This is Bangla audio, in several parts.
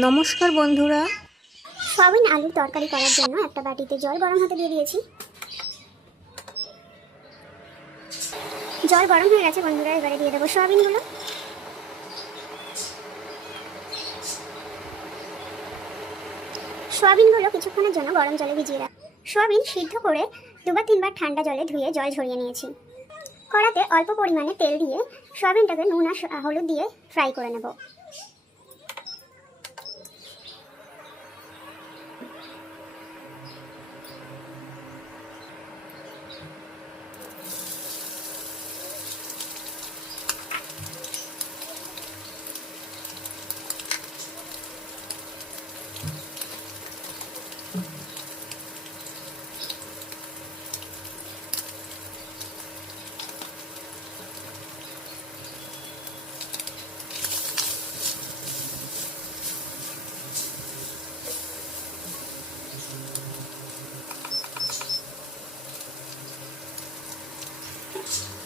নমস্কার বন্ধুরা। সয়াবিন আলুর তরকারি করার জন্য একটা বাটিতে জল গরম হতে দিয়ে দিয়েছি। জল গরম হয়ে গেছে বন্ধুরা, এবারে দিয়ে দেবো সয়াবিনগুলো। সয়াবিনগুলো কিছুক্ষণের জন্য গরম জলে ভিজিয়ে রাখ সোয়াবিন সিদ্ধ করে দুবার তিনবার ঠান্ডা জলে ধুয়ে জল ঝরিয়ে নিয়েছি। কড়াতে অল্প পরিমাণে তেল দিয়ে সোয়াবিনটাকে নুন আর হলুদ দিয়ে ফ্রাই করে নেব।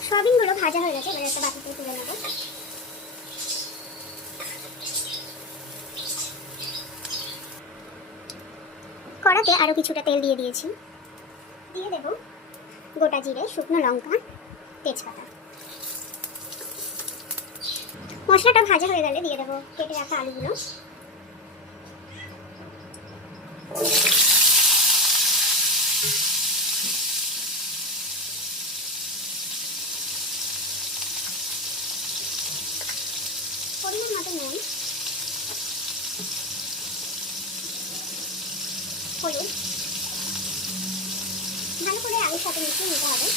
সয়াবিনগুলো ভাজা হয়ে গেছে, এবার একটা বাটিতে তুলে নেব। কড়াতে আরও কিছুটা তেল দিয়ে দিয়েছি। দিয়ে দেব গোটা জিরে, শুকনো লঙ্কা, তেজপাতা। মশলাটা ভাজা হয়ে গেলে দিয়ে দেবো কেটে রাখা আলুগুলো পরিমাণ মতো নুন হলুদ ভালো করে আলুর সাথে মিশিয়ে নিতে হবে।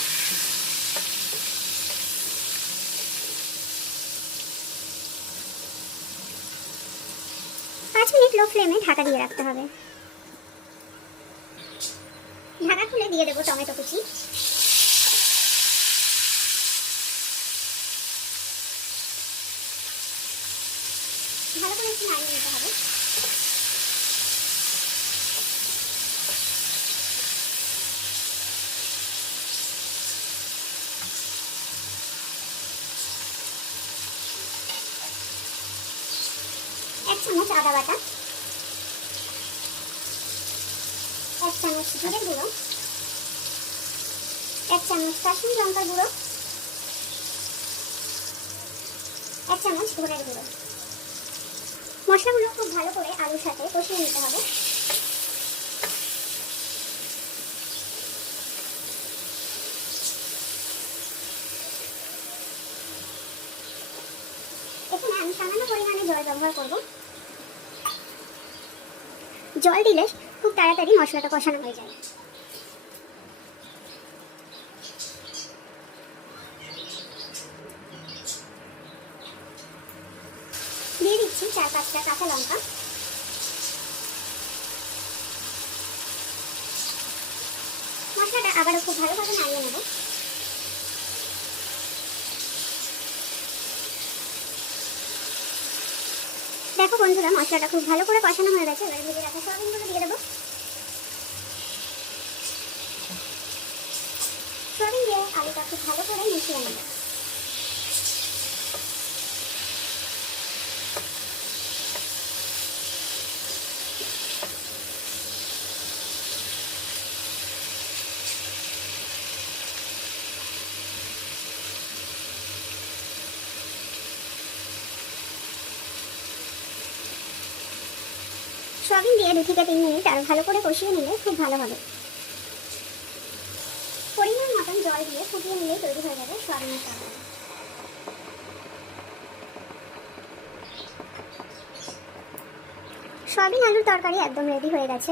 পাঁচ মিনিট লো ফ্লেমে ঢাকা দিয়ে রাখতে হবে। ঢাকা খুলে দিয়ে দেবো টমেটো কুচি। ভালো করে একটু নাড়িয়ে নিতে হবে। এক চামচ আদা বাটা। এক চামচ জিরে গুঁড়ো। এক চামচ কাশ্মীর লঙ্কার গুঁড়ো। এক চামচ ধনের গুঁড়ো। মশলাগুলো খুব ভালো করে আলুর সাথে কষিয়ে নিতে হবে। এখানে আমি সামান্য পরিমাণে জল ব্যবহার করব। জল দিলে খুব তাড়াতাড়ি মশলাটা কষানো হয়ে যায় দিয়ে দিচ্ছি চার পাঁচটা কাঁচা লঙ্কা। মশলাটা আবারও খুব ভালোভাবে নাড়িয়ে নেব। দেখো বন্ধুরা, মশলাটা খুব ভালো করে কষানো হয়ে গেছে। এবার ভেজে রাখা সয়াবিনগুলো দিয়ে দেবো। সয়াবিন দিয়ে আলুটা খুব ভালো করে মিশিয়ে নেব। সয়াবিন দিয়ে দু থেকে তিন মিনিট আর ভালো করে কষিয়ে নিলে খুব ভালো হবে। পরিমাণ মতন জল দিয়ে ফুটিয়ে নিলে তৈরি হয়ে যাবে সয়াবিনের তরকারি সয়াবিন আলুর তরকারি একদম রেডি হয়ে গেছে।